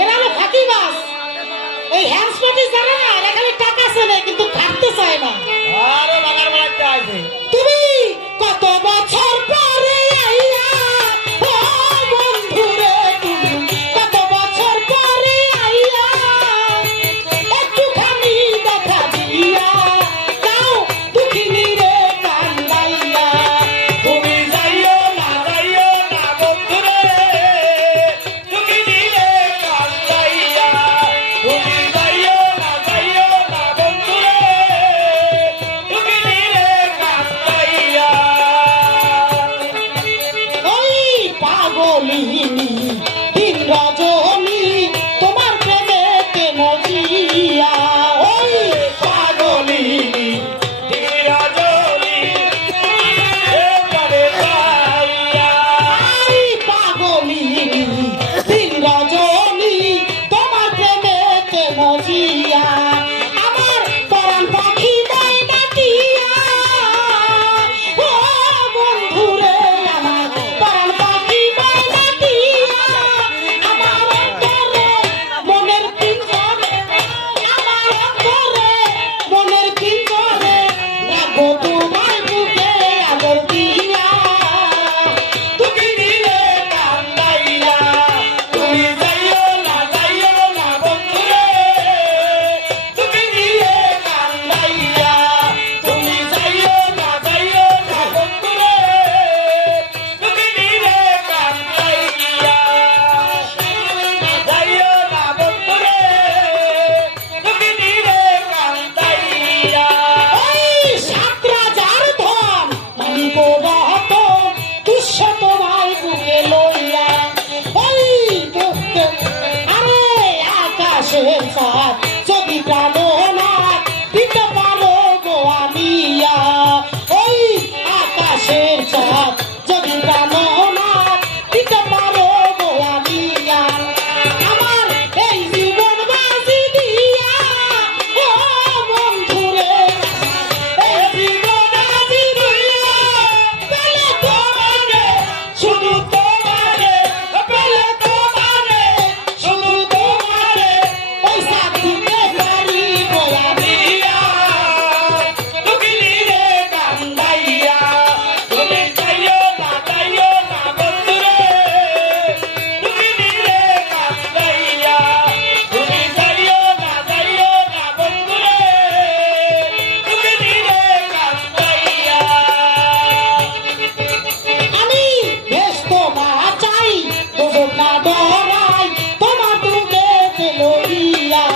এরা হলো ফাঁকিবাজ। এই হ্যান্ডস পার্টি যারা না, এরা খালি টাকা চেনে কিন্তু থাকতে চায় না। আরে বাগার বানাইতে আছে। তুমি কত বছর পরে আইলা ও বন্ধুরে, তুমি কত বছর পরে আইলা, একটুখানি দেখা দিয়া যাও দুঃখিনী রে কান্দাইয়া। তুমি যাইও না বন্ধুরে, তুমি দিলে কান্দাইয়া। তুমি যাইও না বন্ধুরে, তুমি দিলে কান্দাইয়া। ওই পাগলিনী দিন রজনী তোমার প্রেমেতে মজিয়া। ওই পাগলিনী ধীরাজলি এবারে যাইয়া। ওই পাগলিনী দিন রজনী তোমার প্রেমেতে মজিয়া। আমার পরাণ পাখি ময়না টিয়া, ও বন্ধুরে আমার পরাণ পাখি ময়না টিয়া। আমার অন্তরে মনের পিঞ্জরে, আমার অন্তরে মনের পিঞ্জরে রাখো তোমার বুকে আদর দিয়া। তুমি দিলে কান্দাইয়া। তুমি যাইও না বন্ধুরে, তুমি দিলে কান্দাইয়া। তুমি যাইও না বন্ধুরে, তুমি দিলে কান্দাইয়া। যাইও না বন্ধুরে, তুমি দিলে কান্দাইয়া। ওই সাত রাজার ধন মানিক রতন তুষ্য তোমার বুকে লইয়া। ওই বুকে আরে আকাশের চাঁদ যদি প্রাণনাথ দিতে পারো গো আনিয়া। ওই আকাশের চাঁদ যদি প্রাণনাথ দিতে পারো গো আনিয়া। আমার এই জীবন বাজি দিয়া ও বন্ধুরে, এই জীবন বাজি দিয়া পেলে তোমারে, শুধু তোমারে, পেলে তোমারে, শুধু তোমারে পয়সা দিতে পারিব আমি। তুমি দিলে কান্দাইয়া। তুমি যাইও না বন্ধুরে, তুমি দিলে কান্দাইয়া। তুমি যাইও না বন্ধুরে, তুমি দিলে কান্দাইয়া। আমি ব্যস্ত না চাই দোজক না ডরাই তোমার বুকেতে লইয়া।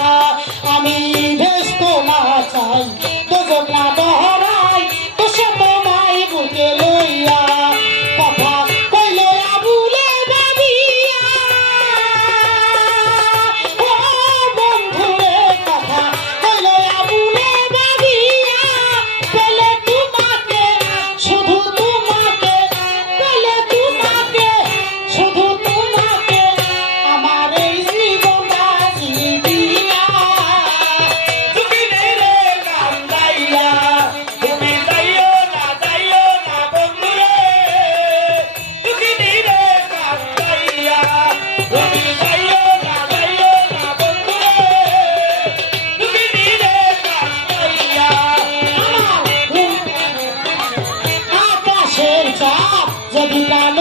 আমি ব্যস্ত না চাই দোজক না ডরাই তোষে তোমায় বুকে লইয়া। কথা কইল আবুলে ভাবিয়া ও বন্ধুরে, কথা কইল আবুলে ভাবিয়া। পেলে তোমাকে, শুধু তোমাকে, পেলে তোমাকে, শুধু তোমাকে আমার এই জীবন বাজি দিয়া। তুমি দিলে কান্দাইয়া। তুমি যাইও না বন্ধুরে, তুমি দিলে কান্দাইয়া। তুমি যাইও না বন্ধুরে, তুমি দিলে কান্দাইয়া। আমার আকাশের চাপ যদি প্রাণ